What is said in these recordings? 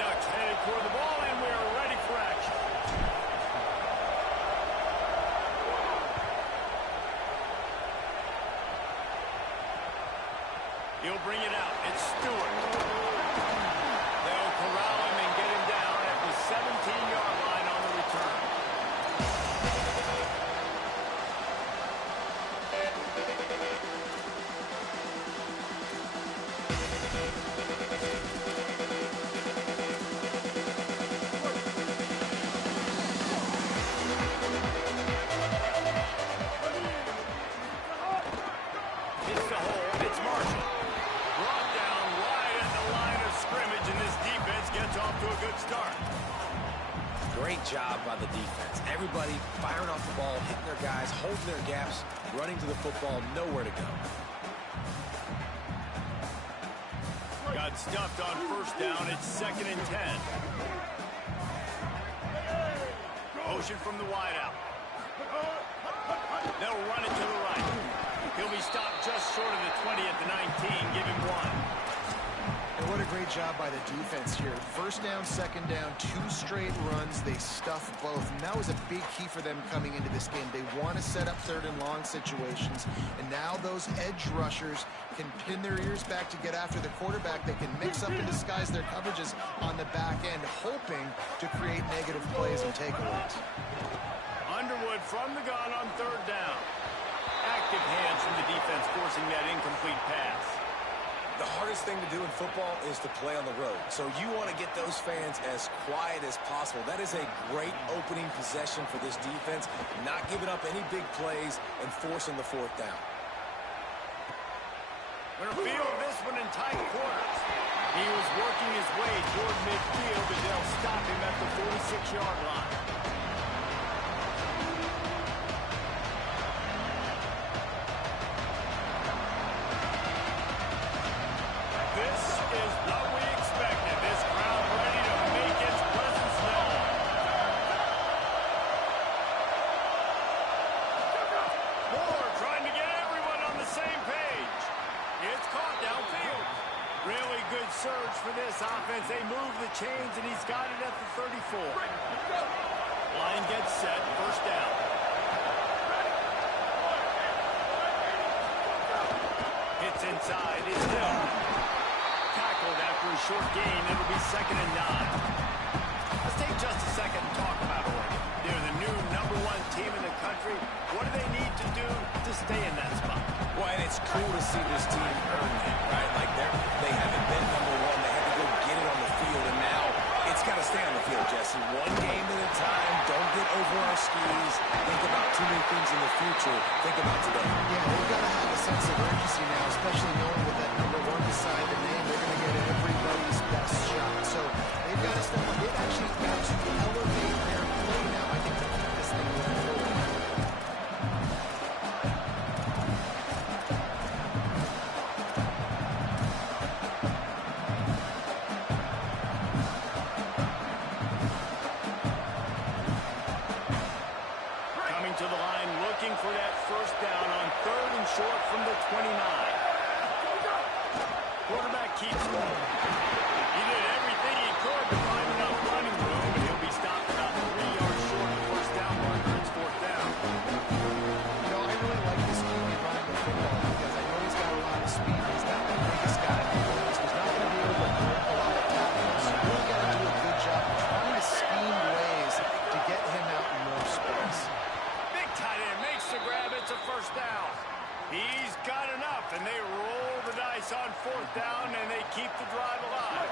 Ducks headed toward the ball, and we're ready for action. He'll bring it out. It's Stewart. They'll corral him and get him down at the 17-yard line on the return. It's the hole. It's Marshall. Brought down right at the line of scrimmage, and this defense gets off to a good start. Great job by the defense. Everybody firing off the ball, hitting their guys, holding their gaps, running to the football, nowhere to go. Got stuffed on first down. It's 2nd and 10. Motion from the wideout. They'll run it to the right. He'll be stopped just short of the 20 at the 19. Give him 1. And what a great job by the defense here. First down, second down, 2 straight runs. They stuffed both. And that was a big key for them coming into this game. They want to set up 3rd and long situations. And now those edge rushers can pin their ears back to get after the quarterback. They can mix up and disguise their coverages on the back end, hoping to create negative plays and takeaways. Underwood from the gun on 3rd down. Active hands from the defense forcing that incomplete pass. The hardest thing to do in football is to play on the road. So you want to get those fans as quiet as possible. That is a great opening possession for this defense, not giving up any big plays and forcing the 4th down. Gonna field this one in tight quarters. He was working his way toward midfield, but they'll stop him at the 46-yard line. This is what we expected. This crowd ready to make its presence known. Moore trying to get everyone on the same page. It's caught downfield. Really good surge for this offense. They move the chains, and he's got it at the 34. Line gets set. First down. Hits inside. It's Hill. Tackled after a short gain. It'll be 2nd and 9. Let's take just a second and talk about Oregon. They're the new #1 team in the country. What do they need to do to stay in that spot? Well, and it's cool to see this team earn that, right? Like they haven't been #1. They had to go get it on the field, and now it's got to stay on the field, Jesse. One game at a time. Don't get over our skis. Think about too many things in the future. Think about today. Yeah, they've got to have a sense of urgency now, especially knowing with that #1 beside the name, they're going to get everybody's best shot. So they've got to step up. They've actually got to elevate their play now, I think, to keep this thing moving forward. Coming to the line, looking for that first down on 3rd and short from the 29. Quarterback keeps moving. He did everything he could to find enough running room, but he'll be stopped about 3 yards short of the first down marker. It's 4th down. You know, I really like this QB running the football because I know he's got a lot of speed. He's not the biggest guy in the world. He's not going to be able to break a lot of tackles. So you really got to do a good job of trying to scheme ways to get him out in more space. Big tight end makes the grab. It's a first down. He's got enough, and they roll the dice on 4th down, and they keep the drive alive.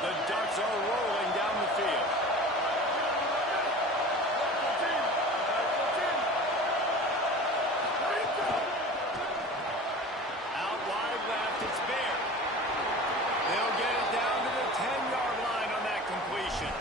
The Ducks are rolling down the field. Out wide left, it's Baird. They'll get it down to the 10-yard line on that completion.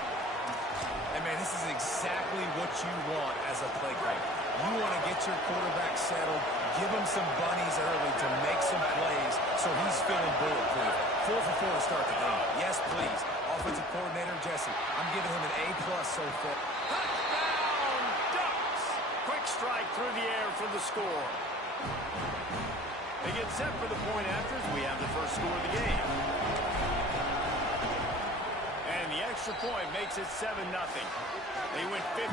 And, man, this is exactly what you want as a play caller. You want to get your quarterback settled, give him some bunnies early to make some plays so he's feeling bulletproof. 4 for 4 to start the game. Yes, please. Offensive coordinator Jesse, I'm giving him an A+ so far. Touchdown, Ducks! Quick strike through the air for the score. They get set for the point after as we have the first score of the game. extra point makes it 7-0. They went 54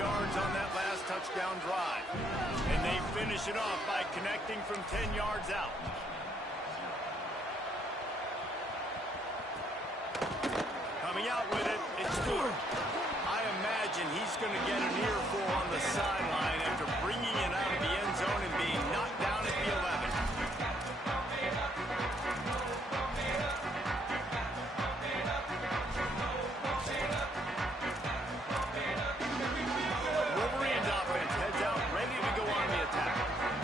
yards on that last touchdown drive. And they finish it off by connecting from 10 yards out. Coming out with it, it's Stewart. I imagine he's going to get an earful on the sideline after bringing it out of the end zone and being knocked down at the 11. Wolverines offense heads out ready to go on the attack.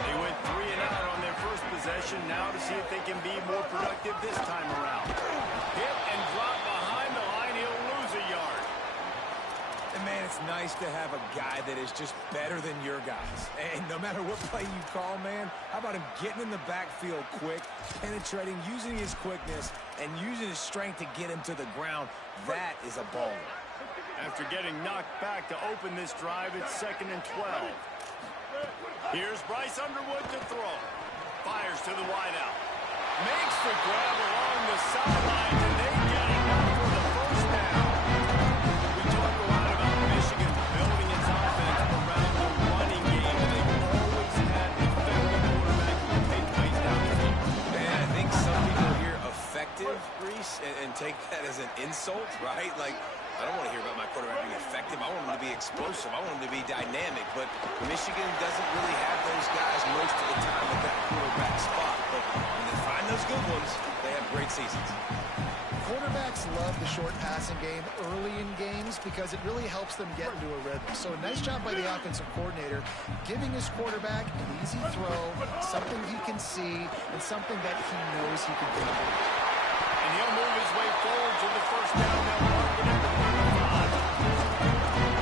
They went 3 and out on their first possession, now to see if they can be more productive this time around. Hit and drop behind the line, he'll lose a yard. And man, it's nice to have a guy that is just better than your guys. And no matter what play you call, man, how about him getting in the backfield quick, penetrating, using his quickness, and using his strength to get him to the ground? That is a baller. After getting knocked back to open this drive, it's 2nd and 12. Here's Bryce Underwood to throw. Fires to the wideout. Makes the grab along the sidelines, and they get enough for the first down. We talk a lot about Michigan building its offense around the running game, and they've always had an effective quarterback who can take plays down the field. Man, I think some people hear effective, Reese, and take that as an insult, right? Like, I don't want to hear about my quarterback being effective. I want him to be explosive. I want him to be dynamic. But Michigan doesn't really have those guys most of the time at that quarterback spot. But when they find those good ones, they have great seasons. Quarterbacks love the short passing game early in games because it really helps them get into a rhythm. So a nice job by the offensive coordinator, giving his quarterback an easy throw, something he can see, and something that he knows he can do. And he'll move his way forward to the first down. They'll mark it at the 35. I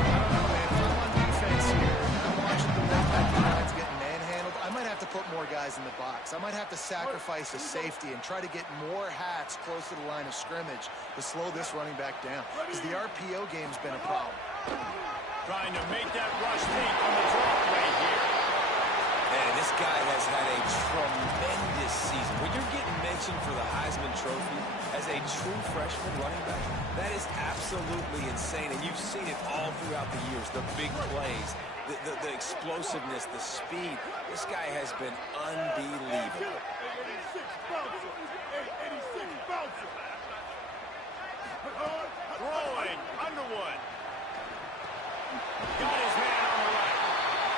don't know, man. If I'm on defense here and I'm watching the linebacker lines getting manhandled, I might have to put more guys in the box. I might have to sacrifice a safety and try to get more hats close to the line of scrimmage to slow this running back down. Because the RPO game's been a problem. Trying to make that rush deep on the draw play here. And this guy has had a tremendous season. When you're getting mentioned for the Heisman Trophy as a true freshman running back, that is absolutely insane. And you've seen it all throughout the years. The big plays, the explosiveness, the speed. This guy has been unbelievable. Throwing, Underwood. Got his man on the right.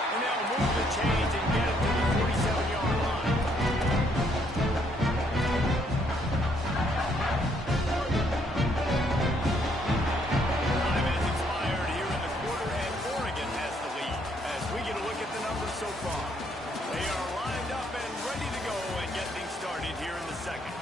And they'll move the chains and get it to the 47-yard line. Time has expired here in the quarter, and Oregon has the lead. As we get a look at the numbers so far, they are lined up and ready to go and get things started here in the second.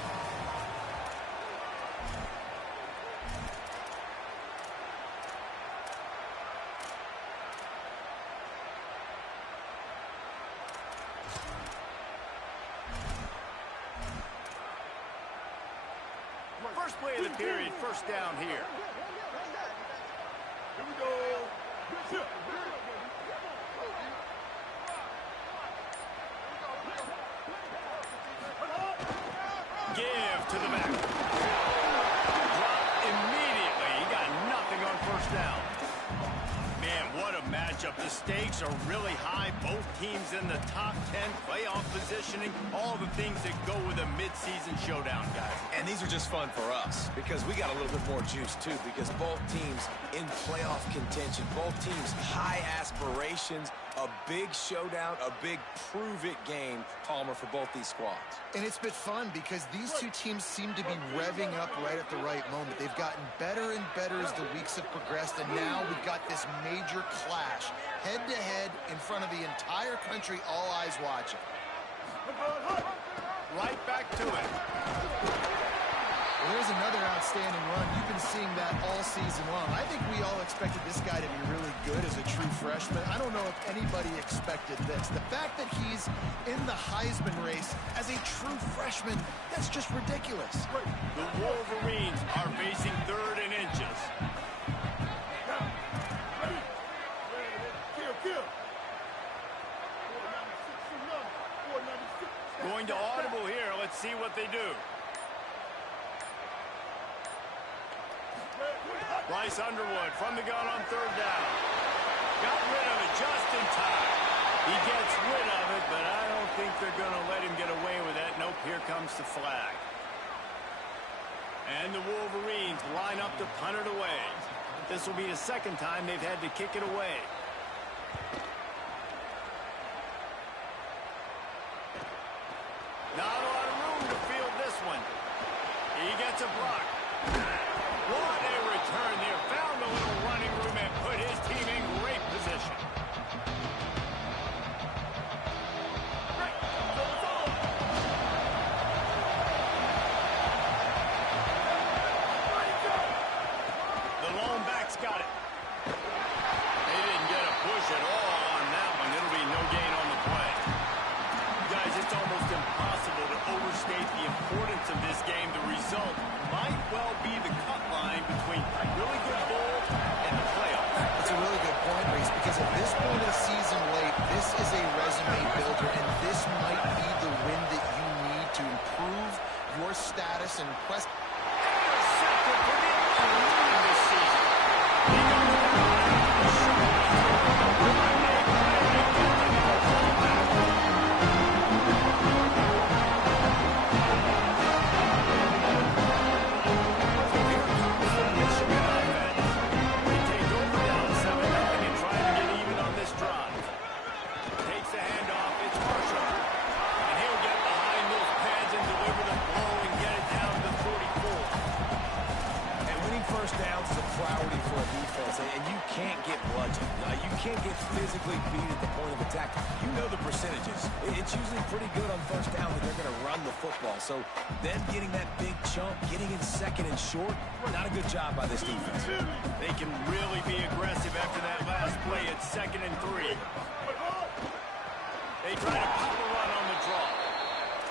First play of the period, first down here. Here we go. Give to the back. Drop immediately. He got nothing on first down. Man, what a matchup. The stakes are really high. Both teams in the top 10, playoff positioning, all the things that go with a midseason showdown, guys. And these are just fun for us because we got a little bit more juice, too, because both teams in playoff contention, both teams high aspirations, a big showdown, a big prove-it game, Palmer, for both these squads. And it's been fun because these two teams seem to be revving up right at the right moment. They've gotten better and better as the weeks have progressed, and now we've got this major clash, head-to-head in front of the entire country, all eyes watching. Right back to it. Well, there's another outstanding run. You've been seeing that all season long. I think we all expected this guy to be really good as a true freshman. I don't know if anybody expected this. The fact that he's in the Heisman race as a true freshman, that's just ridiculous. The Wolverines are facing 3rd and inches. Going to audible here. Let's see what they do. Bryce Underwood from the gun on third down. Got rid of it just in time. He gets rid of it, but I don't think they're going to let him get away with that. Nope, here comes the flag. And the Wolverines line up to punt it away. This will be the second time they've had to kick it away. Not a lot of room to field this one. He gets a block. What a return there. Found a little running room and put his team in great position. The lone back's got it. They didn't get a push at all on that one. It'll be no gain on the play. Guys, it's almost impossible to overstate the importance of this game. The result might well be the cut line between really good bowl and the playoffs. That's a really good point, Reese, because at this point of the season late, this is a resume builder, and this might be the win that you need to improve your status and press. Intercepted for the 11th time this season. He goes down and the short can't get physically beat at the point of attack. You know the percentages. It's usually pretty good on first down that they're going to run the football. So them getting that big chunk, getting in second and short, not a good job by this defense. They can really be aggressive after that last play at 2nd and 3. They try to pop a run on the draw.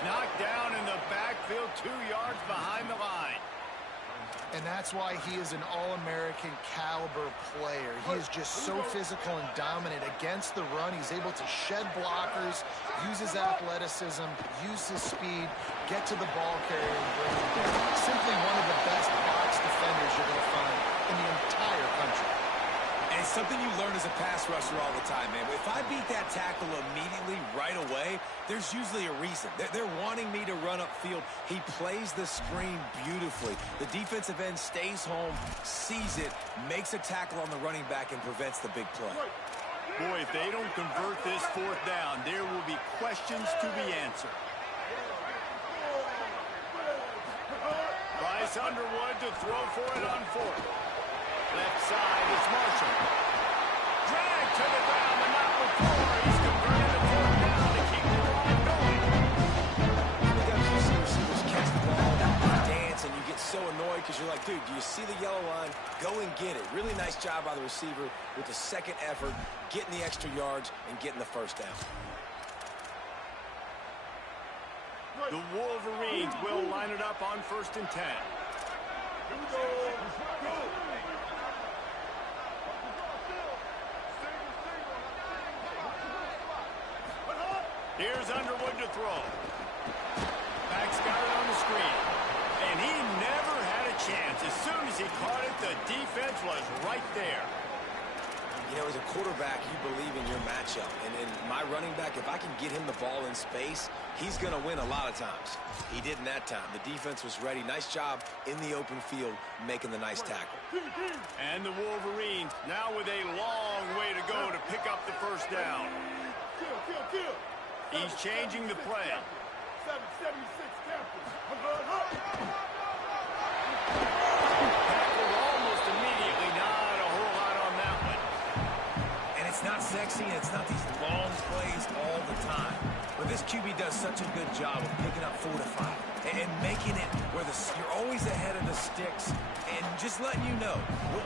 Knocked down in the backfield, 2 yards behind the line. And that's why he is an All-American caliber player. He is just so physical and dominant against the run. He's able to shed blockers, use his athleticism, use his speed, get to the ball carrier and bring him down. Simply one of the best box defenders you're going to find in the entire country. And it's something you learn as a pass rusher all the time, man. If I beat that tackle immediately, right away, there's usually a reason. They're wanting me to run upfield. He plays the screen beautifully. The defensive end stays home, sees it, makes a tackle on the running back, and prevents the big play. Boy, if they don't convert this 4th down, there will be questions to be answered. Bryce Underwood to throw for it on 4th. Left side, it's Marshall. Drag to the ground, but not before. He's converted to 4th down to keep the drive going. Sometimes you see receivers catch the ball, dance, and you get so annoyed because you're like, dude, do you see the yellow line? Go and get it. Really nice job by the receiver with the second effort, getting the extra yards and getting the 1st down. The Wolverines will line it up on 1st and 10. Here we go. Let's go. Here's Underwood to throw. Back's got it on the screen. And he never had a chance. As soon as he caught it, the defense was right there. You know, as a quarterback, you believe in your matchup. And in my running back, if I can get him the ball in space, he's going to win a lot of times. He didn't that time. The defense was ready. Nice job in the open field making the nice tackle. And the Wolverines now with a long way to go to pick up the 1st down. He's changing the play. 776 campers. Tackled almost immediately. Not a whole lot on that one. And it's not sexy, and it's not these long plays all the time. But this QB does such a good job of picking up 4 to 5 and making it where you're always ahead of the sticks and just letting you know,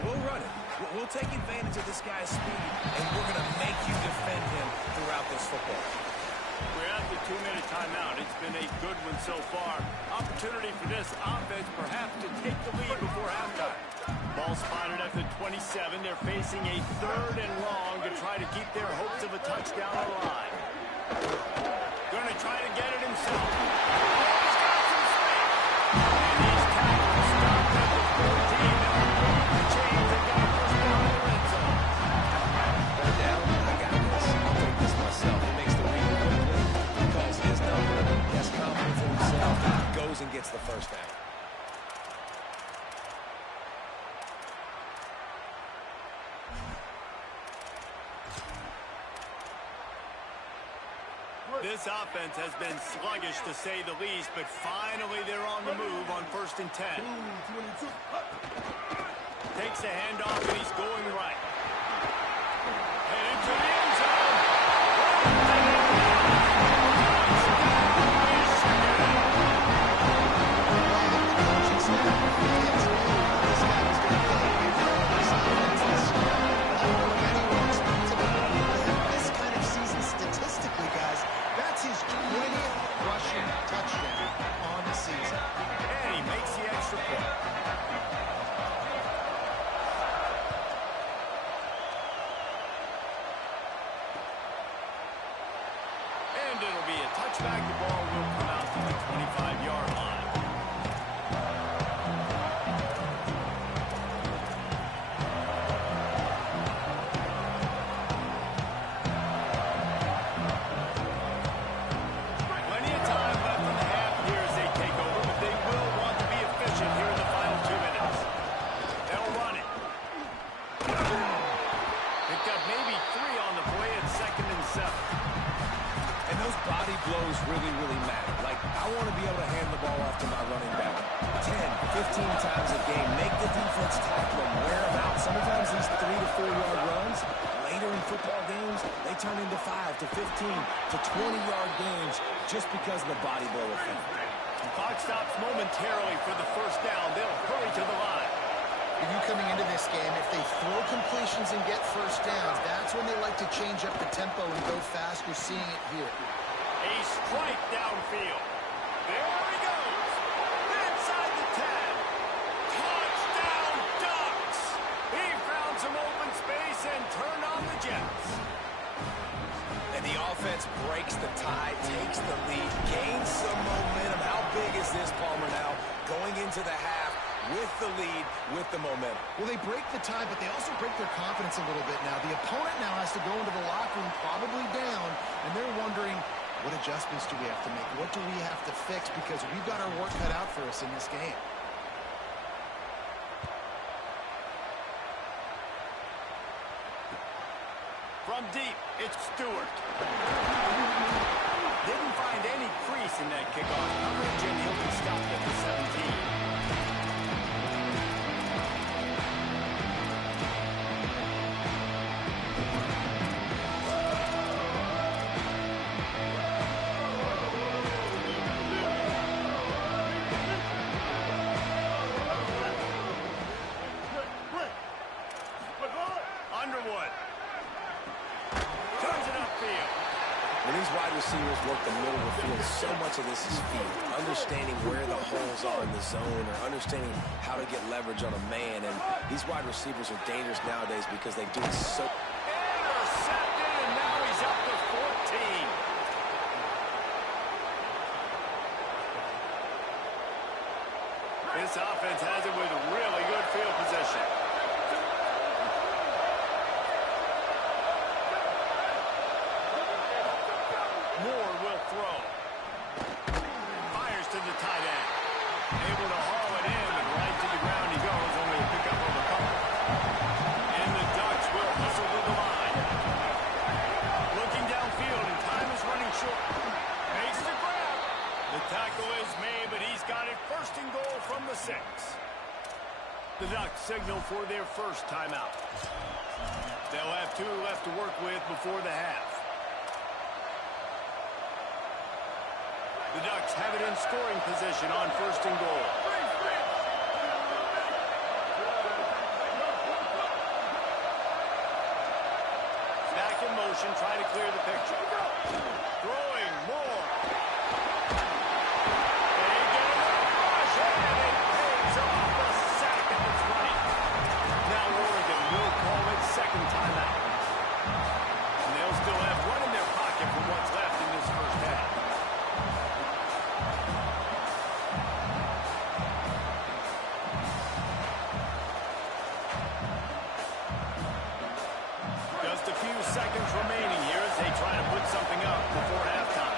we'll run it. We'll take advantage of this guy's speed, and we're going to make you defend him throughout this football. We're at the 2-minute timeout. It's been a good one so far. Opportunity for this offense perhaps to take the lead before halftime. Ball spotted at the 27. They're facing a 3rd and long to try to keep their hopes of a touchdown alive. Going to try to get it himself. He's got some space. And he's tackled, stopped at the 14. They're going to change gets the first down. This offense has been sluggish, to say the least, but finally they're on the move on 1st and 10. Takes a handoff, and he's going right. And into the end zone. This kind of season, statistically, guys, that's his 20th rushing touchdown on the season. And he makes the extra point. And it'll be a touchback. The ball will come out to the 25-yard line. Plenty of time left in the half here as they take over, but they will want to be efficient here in the final 2 minutes. They'll run it. Picked up maybe 3 on the play at 2nd and 7. And those body blows really, really matter. Like, I want to be able to hand the ball off to my running back 10, 15 times a game. Make the defense tackle them, wear them out. Sometimes these 3 to 4 yard runs, later in football games, they turn into 5 to 15 to 20-yard games just because of the body blow effect. The clock stops momentarily for the 1st down. They'll hurry to the line. You coming into this game, if they throw completions and get 1st downs, that's when they like to change up the tempo and go fast. You're seeing it here. A strike downfield. There he goes. Inside the 10. Touchdown, Ducks. He found some open space and turned on the Jets. And the offense breaks the tie, takes the lead, gains some momentum. How big is this, Palmer, now? Going into the half with the lead, with the momentum. Well, they break the tie, but they also break their confidence a little bit now. The opponent now has to go into the locker room probably down, and they're wondering, what adjustments do we have to make? What do we have to fix? Because we've got our work cut out for us in this game. From deep, it's Stewart. Didn't find any crease in that kickoff coverage, and he'll be stopped at the 17. Underwood. Turns it upfield. When these wide receivers work the middle of the field, so much of this is feet. Understanding where the holes are in the zone or understanding how to get leverage on a man. And these wide receivers are dangerous nowadays because they do it so... Intercepted, and now he's up to 14. This offense has it with really good field position. Moore will throw. Fires to the tight end. Able to haul it in, and right to the ground he goes, only a pickup of a couple. And the Ducks will hustle to the line. Looking downfield, and time is running short. Makes the grab. The tackle is made, but he's got it 1st and goal from the 6. The Ducks signal for their first timeout. They'll have 2 left to work with before the half. The Ducks have it in scoring position on 1st and goal. Back in motion, trying to clear the picture. Throwing more. They get enough rush, and it pays off the sack at the 20. Now Oregon will call it 2nd timeout. And they'll still have one in their pocket for what's left in this 1st half. Just a few seconds remaining here as they try to put something up before halftime.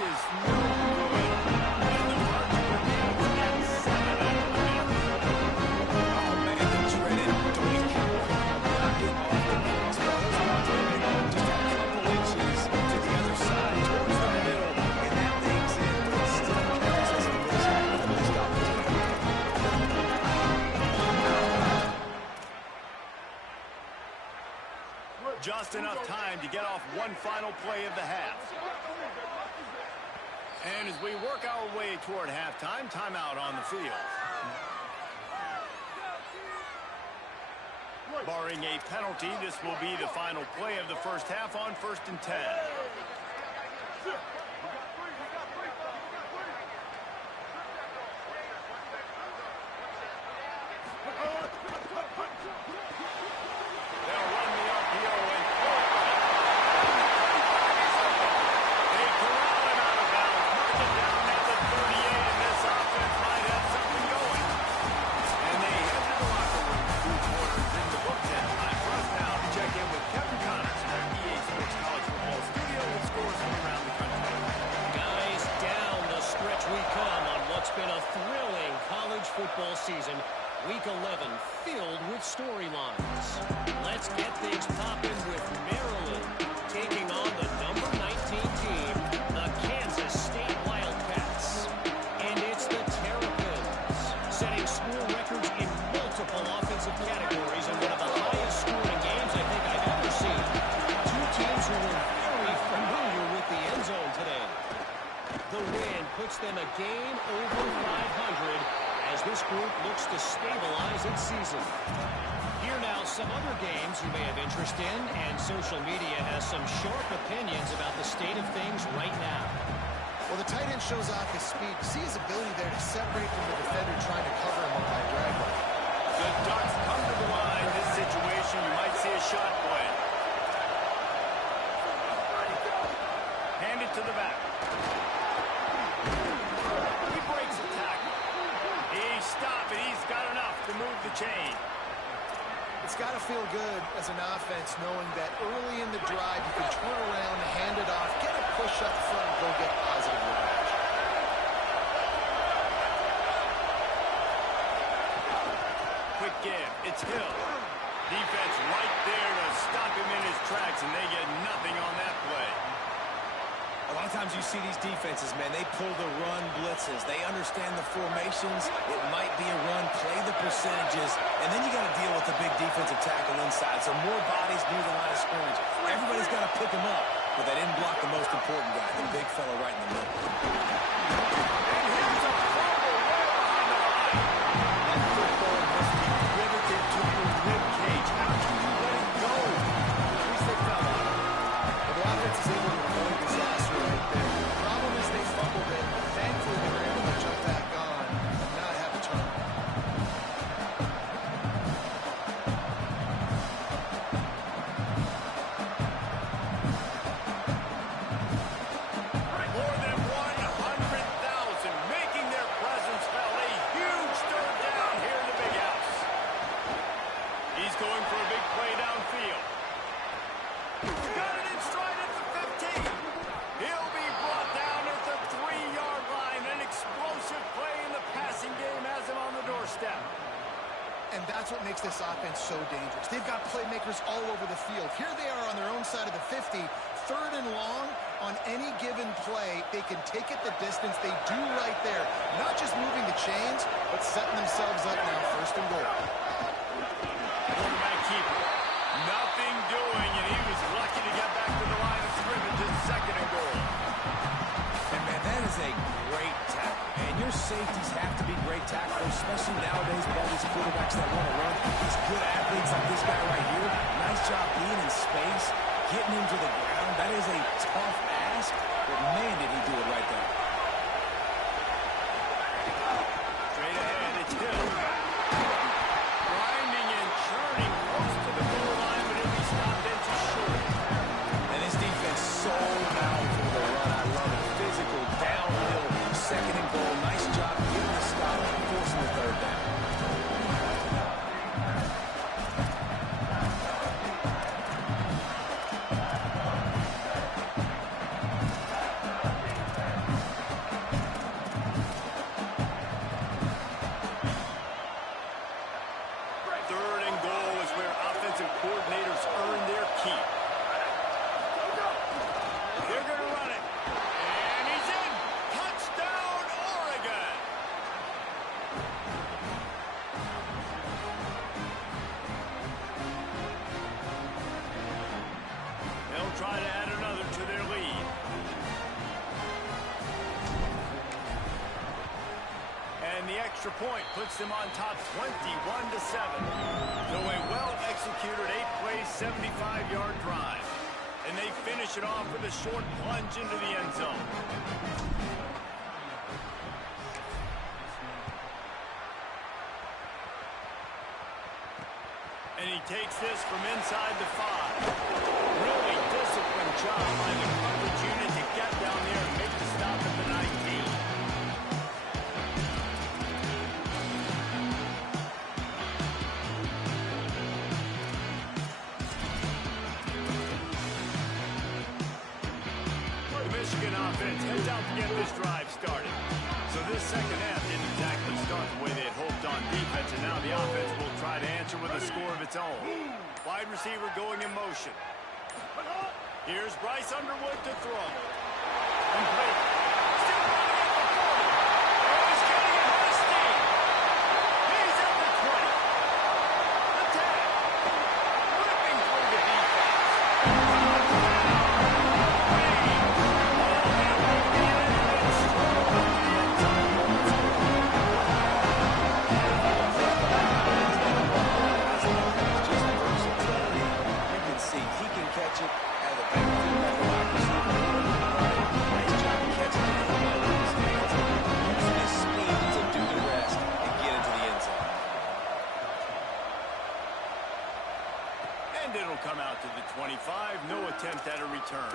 is no good. And the margin remains at 7 after the minute. Oh, man, the dreaded doink. Knocking off the box. Well, those ones just a couple inches to the other side, towards the middle, and that thing's in. It still counts as a missed opportunity. Just enough time to get off one final play of the half. And as we work our way toward halftime, timeout on the field. Barring a penalty, this will be the final play of the first half on 1st and 10. They'll run the RPO and throw it right. They corral him out of bounds, mark it down at the 38, and this offense might have something going. And they head to the locker room. 2 quarters in the book tent. Time for us now to check in with Kevin Connors in our EA Sports College Football Studio with scores from around the country. Guys, down the stretch we come on what's been a thrilling college football season. Week 11 filled with storylines. Let's get things popping with Maryland taking on the number 19 team, the Kansas State Wildcats. And it's the Terrapins, setting school records in multiple offensive categories and one of the highest scoring games I think I've ever seen. Two teams who were very familiar with the end zone today. The win puts them a game over 500 as this group looks to stabilize its season. Here now, some other games you may have interest in, and social media has some sharp opinions about the state of things right now. Well, the tight end shows off his speed. See his ability there to separate from the defender trying to cover him on that drag route. The Ducks come to the line. This situation, you might see a shot play. Hand it to the back. He breaks the tackle. He stopped it. He's got enough to move the chain. It's got to feel good as an offense knowing that early in the drive you can turn around, hand it off, get a push up front, go get positive yardage. Quick give. It's Hill. Defense right there to stop him in his tracks, and they get nothing on that play. A lot of times you see these defenses, man, they pull the run blitzes. They understand the formations. It might be a run, play the percentages, and then you got to deal with the big defensive tackle inside. So more bodies near the line of scrimmage. Everybody's got to pick them up, but they didn't block the most important guy, the big fella right in the middle. And here's a fumble way behind the line. That football must be riveted to your rib cage. How can you let it go? At least they fell on it. Well, the offense is able to avoid disaster right there. The problem is they fumbled it, but thankfully they were able to jump back on and not have a turnover. More than 100,000 making their presence felt. A huge third down here in the big house. He's going for a big play downfield. Got it in stride at the 15. He'll be brought down at the 3-yard line. An explosive play in the passing game has him on the doorstep. And that's what makes this offense so dangerous. They've got playmakers all over the field. Here they are on their own side of the 50. 3rd and long, on any given play, they can take it the distance. They do right there. Not just moving the chains, but setting themselves up now, 1st and goal. Quarterback keeper. Nothing doing, and he was lucky to get back to the line of scrimmage at 2nd and goal. And, man, that is a great tackle. And your safeties have to be great tacklers, especially nowadays with all these quarterbacks that want to run. These good athletes like this guy right here. Nice job being in space, getting him to the ground. That is a tough ask, but, man, did he do it right there. Straight ahead, it's Hill. Grinding and churning close to the goal line, but he'll be stopped in too short. And this defense sold out for the run. I love it. Physical, downhill, 2nd and goal. Nice job getting the stop, forcing the 3rd down. extra point puts them on top 21-7. So a well-executed 8-play, 75-yard drive. And they finish it off with a short plunge into the end zone. And he takes this from inside the 5. Really disciplined job by the coverage unit to get down there and make the stop at the 19. The Michigan offense heads out to get this drive started. So this second half didn't exactly start the way they had hoped on defense, and now the offense will try to answer with a score of its own. Wide receiver going in motion. Here's Bryce Underwood to throw. Complete. Still running at the 40. Oh, he's getting ahead of steam. He's at the 20. The 10. Ripping through the defense. And it'll come out to the 25. No attempt at a return.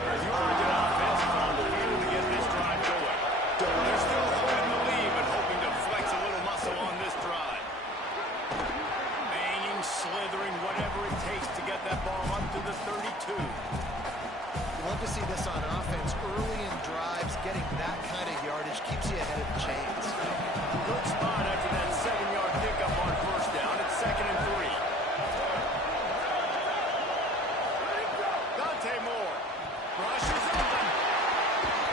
The Oregon offense found a way to get this drive going. They're still holding the lead, but hoping to flex a little muscle on this drive. Banging, slithering, whatever it takes to get that ball up to the 32. You love to see this on offense. Early in drives, getting that kind of yardage keeps you ahead of the chains. Good spot after that 7-yard pickup on first down. It's 2nd and 3. Dante Moore rushes open.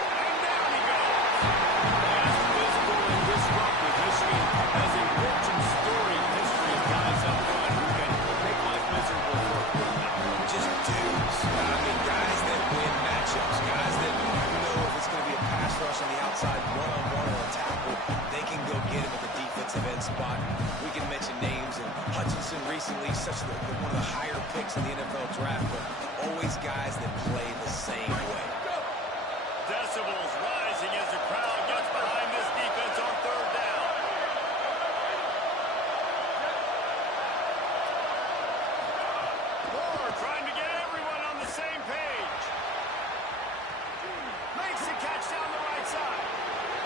And down he goes. Fast, physical, and disruptive. Michigan has a rich and storied history of guys up front who can make life miserable for a quarterback. Just dudes. I mean, guys that win matchups. Guys that, you know, if it's going to be a pass rush on the outside, one-on-one or a tackle, they can go get him at the defensive end spot. We can mention names, and Hutchinson recently, one of the higher picks in the NFL draft, but always guys that play the same way. Decibels rising as the crowd gets behind this defense on 3rd down. Moore trying to get everyone on the same page. Makes the catch down the right side.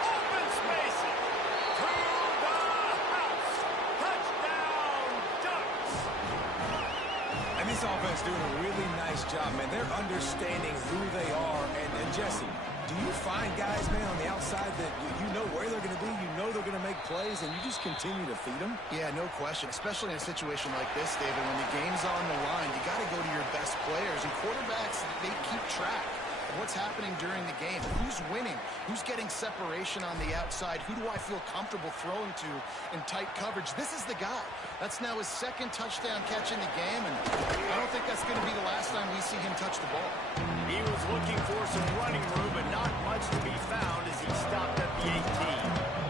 Open spaces. To the house. Touchdown, Ducks. And this offense doing a really nice job, man. They're understanding who they are. And Jesse, do you find guys, man, on the outside that you know where they're going to be, you know they're going to make plays, and you just continue to feed them? Yeah, no question, especially in a situation like this, David, when the game's on the line, you got to go to your best players, and quarterbacks, they keep track of what's happening during the game. Who's winning? Who's getting separation on the outside? Who do I feel comfortable throwing to in tight coverage? This is the guy. That's now his 2nd touchdown catch in the game, and I don't think that's going to be the last time we see him touch the ball. He was looking for some running room, but not much to be found as he stopped at the 18.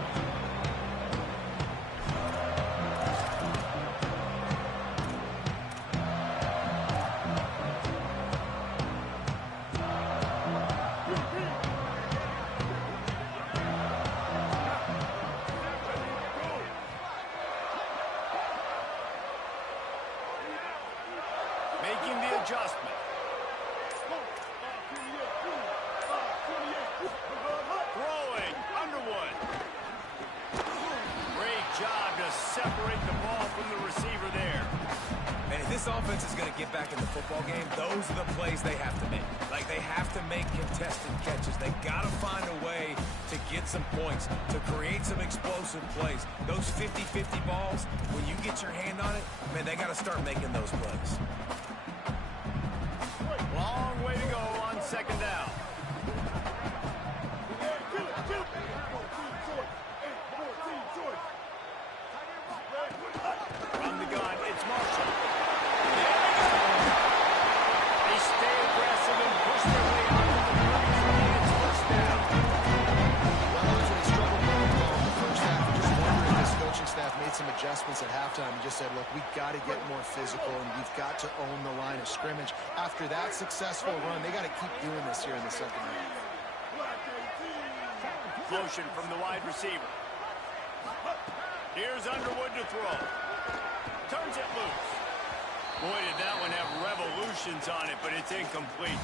Making the adjustment. Throwing, Underwood. Great job to separate the ball from the receiver there. And if this offense is going to get back in the football game, those are the plays they have to make. Like, they have to make contested catches. They got to find a way to get some points, to create some explosive plays. Those 50-50 balls, when you get your hand on it, man, they got to start making those plays. Long way to go on 2nd down. From the gun, it's Marshall. offense at halftime and just said, look, we got to get more physical and we've got to own the line of scrimmage. After that successful run, they got to keep doing this here in the second half. Motion from the wide receiver. Here's Underwood to throw. Turns it loose. Boy, did that one have revolutions on it, but it's incomplete.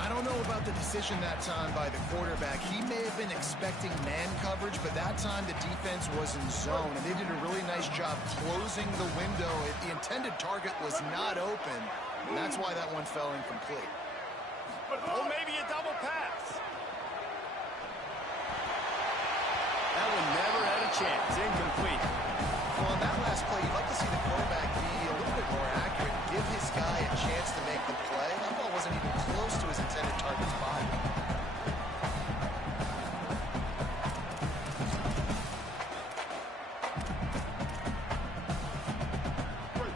I don't know about the decision that time by the quarterback. He may have been expecting man coverage, but that time the defense was in zone, and they did a really nice job closing the window. The intended target was not open, and that's why that one fell incomplete. Or maybe a double pass. That one never had a chance. Incomplete. Well, on that last play, you'd like to see the quarterback be a little bit more accurate and give his guy a chance to make the play. That ball wasn't even close to his intended target's body.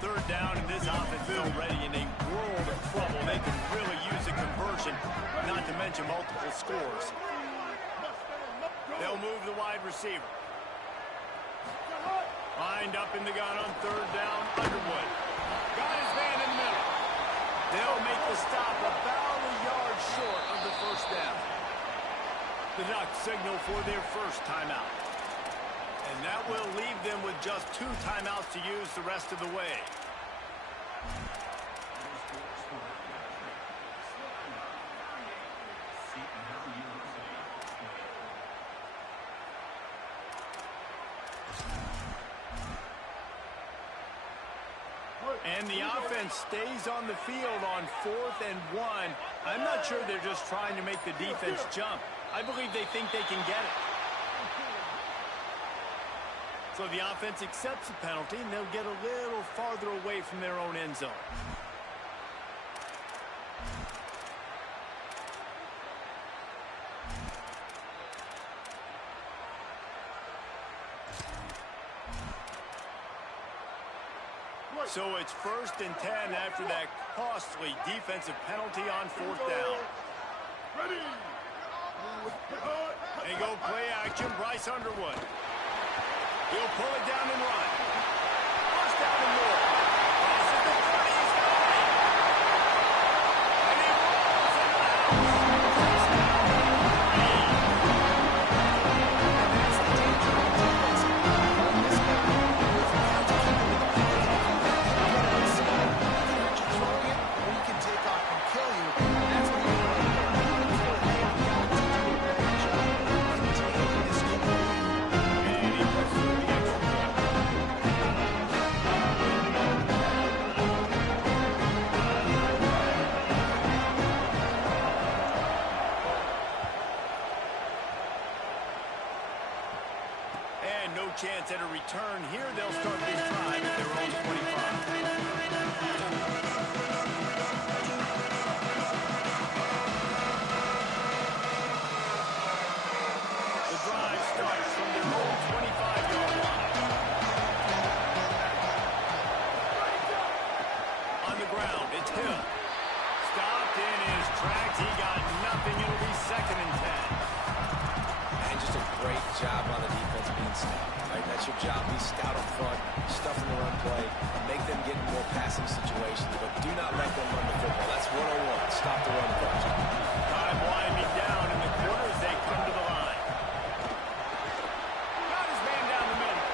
Third down, and this offense is already in a world of trouble. They could really use a conversion, not to mention multiple scores. They'll move the wide receiver. Lined up in the gun on third down, Underwood. Got his man in the middle. They'll make the stop about a yard short of the first down. The Ducks signal for their first timeout. And that will leave them with just 2 timeouts to use the rest of the way. And the offense stays on the field on 4th and 1. I'm not sure they're just trying to make the defense jump. I believe they think they can get it. So the offense accepts the penalty, and they'll get a little farther away from their own end zone. So it's 1st and 10 after that costly defensive penalty on 4th down. Ready. They go play action, Bryce Underwood. He'll pull it down and run. First down and more. Crosses the 30, he's got it. And he rolls into the house. That's the danger of defense. This guy, if you have to keep him in the pocket, you can throw it, or you can take off and kill you. And that's what you do right there. They've got to do a better job containing this game. And he puts it in the extra point. And no chance at a return here. They'll start this drive at their own 25. The drive starts from their own 25-yard line. On the ground, it's Hill. Stopped in his tracks. He got nothing. It'll be 2nd and 10. And just a great job on the defense being stout. Right? That's your job. Be stout up front, stuff in the run play, make them get in more passing situations, but do not let them run the football. That's 101. Stop the run first. Time winding down in the quarter as they come to the line. Got his man down the middle.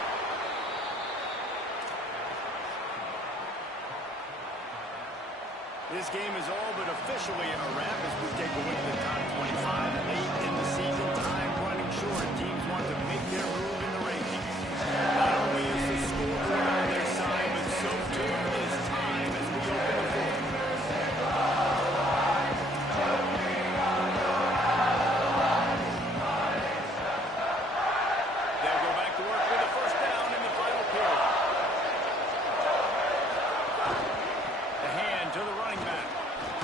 This game is all but officially a wrap as we take a look at the top 25. Late in the season, time running short. Teams want to make their move in the rankings. Not only is the scoreboard on their side, but so too is time as we open the board. They'll go back to work with a first down in the final period. The hand to the running back.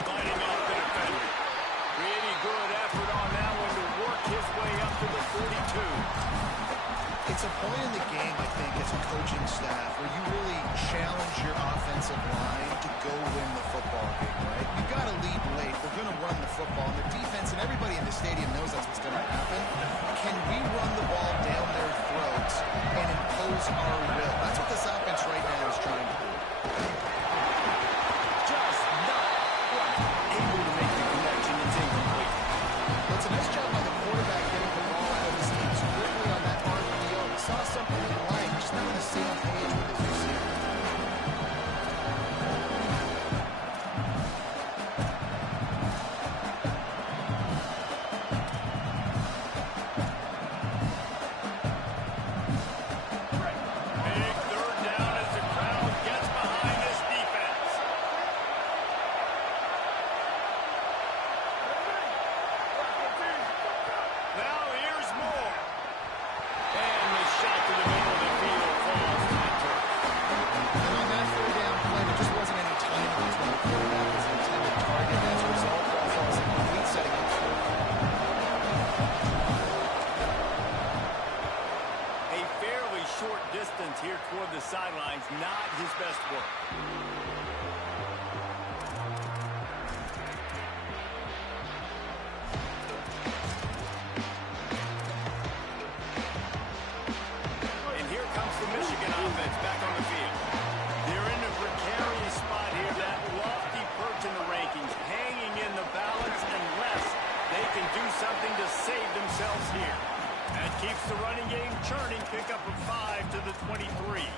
Lining up the defender. Really good effort on that one to work his way up to the 42. It's a point in the game, I think, as a coaching staff where you really challenge your offensive line to go win the football game, right? You've got to lead late. We're going to run the football. And the defense and everybody in the stadium knows that's what's going to happen. Can we run the ball down their throats and impose our will? That's what this best work. And here comes the Michigan offense back on the field. They're in a precarious spot here, that lofty perch in the rankings, hanging in the balance unless they can do something to save themselves here. That keeps the running game churning. Pick up a 5 to the 23.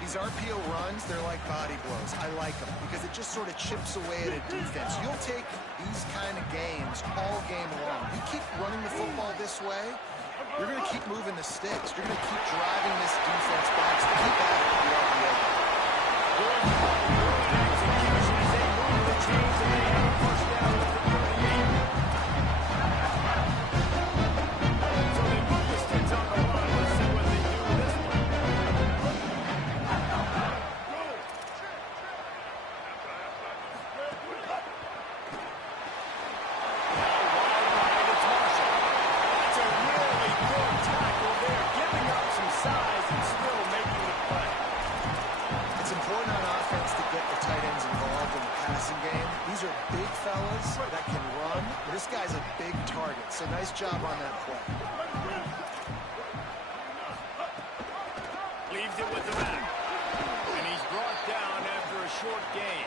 These RPO runs, they're like body blows. I like them because it just sort of chips away at a defense. You'll take these kind of games all game long. You keep running the football this way, you're going to keep moving the sticks. You're going to keep driving this defense back to keep at it with the RPO. Good execution as they move the chains and they have a first down at the 38. So they move the sticks on the run. Let's see what they do with this one. Now wide right, it's Marshall. That's a really good tackle there, giving up some size and still making the play. It's important on offense to get the tight ends involved in the passing game. These are big fellas that can run. This guy's a big target, so nice job on that play. Leaves it with the back. And he's brought down after a short gain.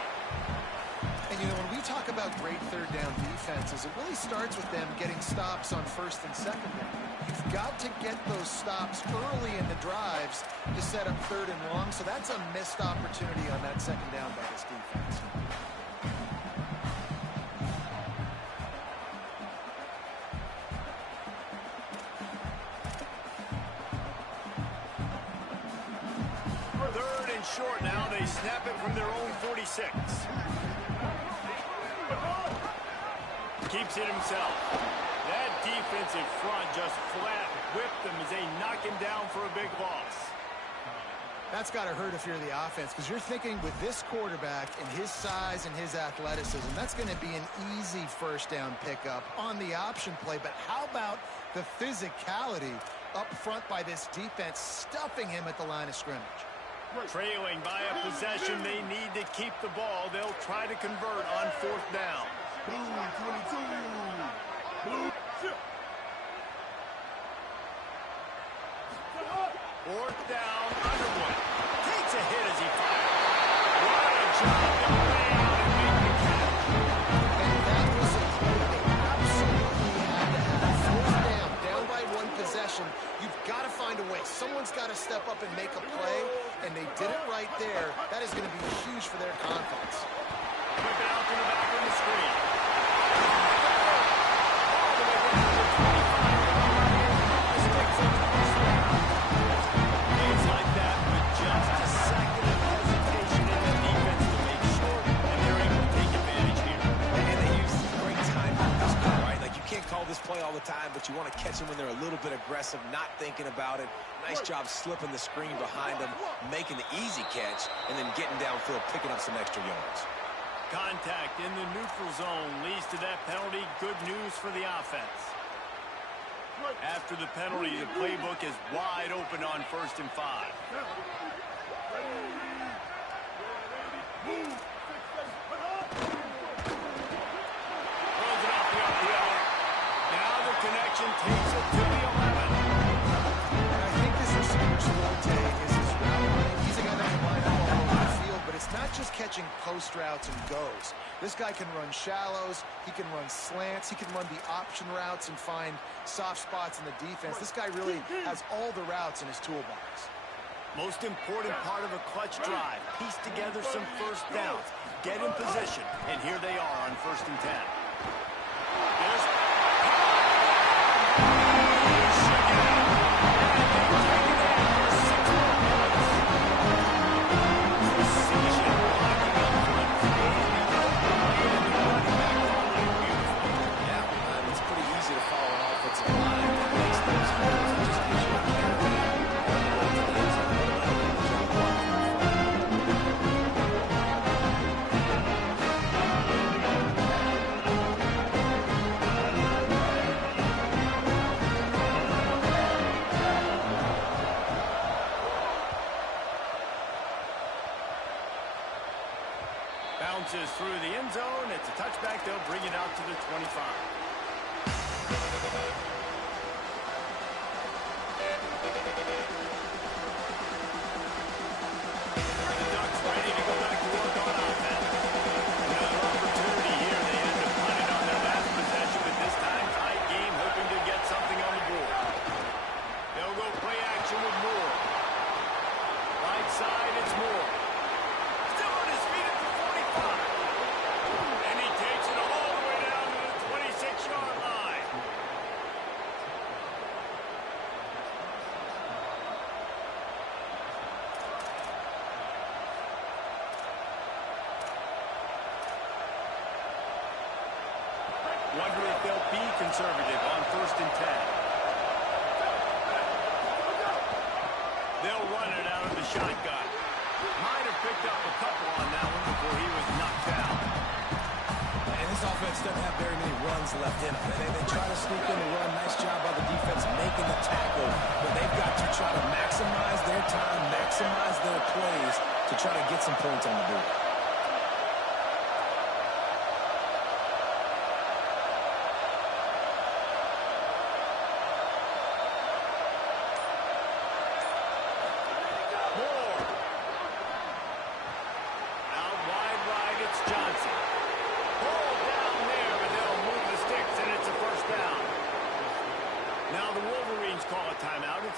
And, you know, when we talk about great third down defenses, it really starts with them getting stops on first and second down. You've got to get those stops early in the drives to set up third and long, so that's a missed opportunity on that second down by this defense. Third and short now. They snap it from their own 46. Keeps it himself. That defensive front just flat whipped them as they knock him down for a big loss. That's got to hurt if you're the offense, because you're thinking with this quarterback and his size and his athleticism, that's going to be an easy first down pickup on the option play. But how about the physicality up front by this defense, stuffing him at the line of scrimmage? Trailing by a possession, they need to keep the ball. They'll try to convert on fourth down. Fourth down, Underwood takes a hit as he fires. What a job to lay out and make the catch. And that was a play they absolutely had to have. Fourth down by one possession. You've got to find a way. Someone's got to step up and make a play, and they did it right there. That is going to be huge for their confidence. Whip it out to the back of the screen. All the way down to the 25. Sticks it to first down. Games like that with just a second of hesitation in the defense to make sure, and they're able to take advantage here. And they use great time on this play, right? Like, you can't call this play all the time, but you want to catch them when they're a little bit aggressive, not thinking about it. Nice job slipping the screen behind them, making the easy catch, and then getting downfield, picking up some extra yards. Contact in the neutral zone leads to that penalty. Good news for the offense. After the penalty, the playbook is wide open on 1st and 5. Throws it off the RPO. Now the connection takes it to the 11. And I think this receiver's forte is his route running. He's a guy that can line up all over the field, but it's not just catching post routes and goes. This guy can run shallows, he can run slants, he can run the option routes and find soft spots in the defense. This guy really has all the routes in his toolbox. Most important part of a clutch drive. Piece together some first downs. Get in position. And here they are on 1st and 10. There's It's pretty easy to follow an offensive line that makes those calls. It just gives you a clarity. is through the end zone. It's a touchback. They'll bring it out to the 25. Wonder if they'll be conservative on 1st and 10. They'll run it out of the shotgun. Might have picked up a couple on that one before he was knocked down. And this offense doesn't have very many runs left in them. They try to sneak in the run. Nice job by the defense making the tackle. But they've got to try to maximize their time, maximize their plays to try to get some points on the board.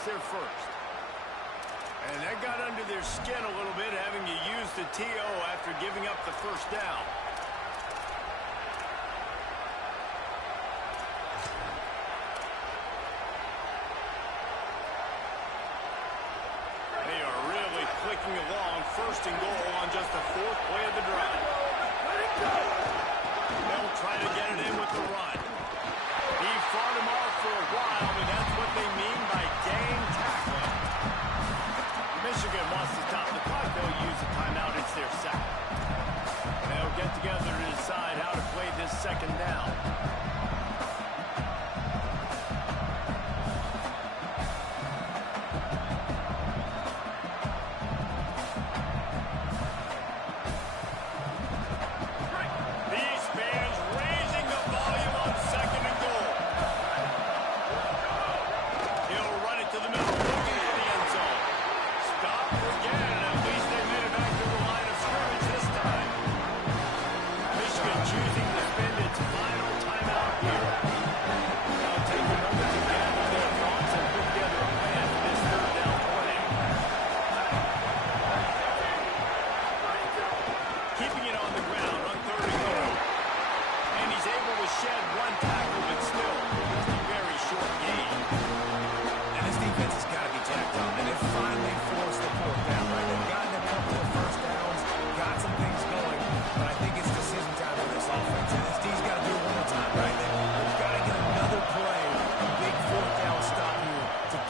Their first. And that got under their skin a little bit, having to use the TO after giving up the first down. They are really clicking along, 1st and goal on just the 4th play of the drive. They'll try to get it in with the run. He fought him off for a while, and that's what they mean by gang tackling. Michigan wants to stop the clock. They'll use a timeout. It's their second. They'll get together to decide how to play this second down.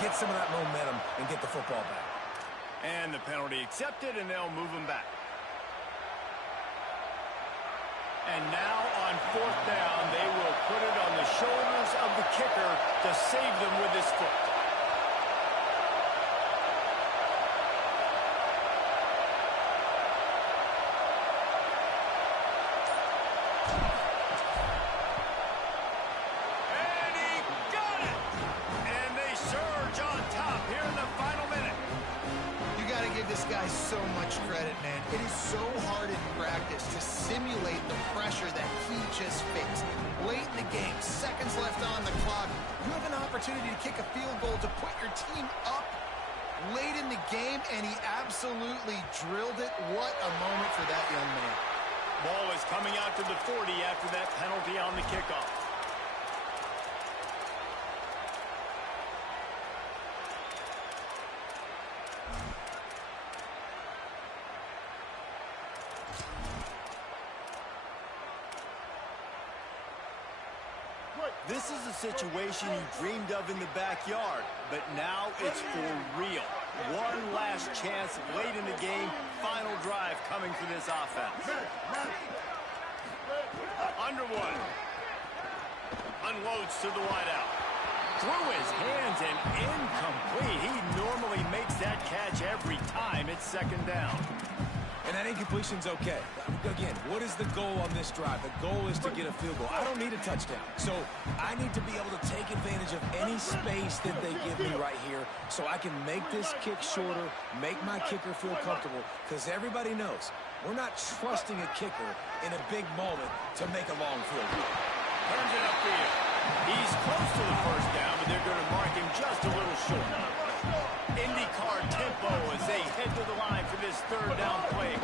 Some of that momentum and get the football back. And the penalty accepted, and they'll move them back. And now on 4th down, they will put it on the shoulders of the kicker to save them with his foot. This guy so much credit, man. It is so hard in practice to simulate the pressure that he just faced. Late in the game, seconds left on the clock, you have an opportunity to kick a field goal to put your team up late in the game, and he absolutely drilled it. What a moment for that young man. Ball is coming out to the 40 after that penalty on the kickoff. This is a situation you dreamed of in the backyard, but now it's for real. One last chance late in the game. Final drive coming for this offense. Underwood unloads to the wideout. Through his hands and incomplete. He normally makes that catch every time. It's 2nd down. And that incompletion's okay. Again, what is the goal on this drive? The goal is to get a field goal. I don't need a touchdown. So I need to be able to take advantage of any space that they give me right here so I can make this kick shorter, make my kicker feel comfortable, because everybody knows we're not trusting a kicker in a big moment to make a long field goal. Turns it upfield. He's close to the first down, but they're going to mark him just a little short. IndyCar tempo as they head to the line for this third down play.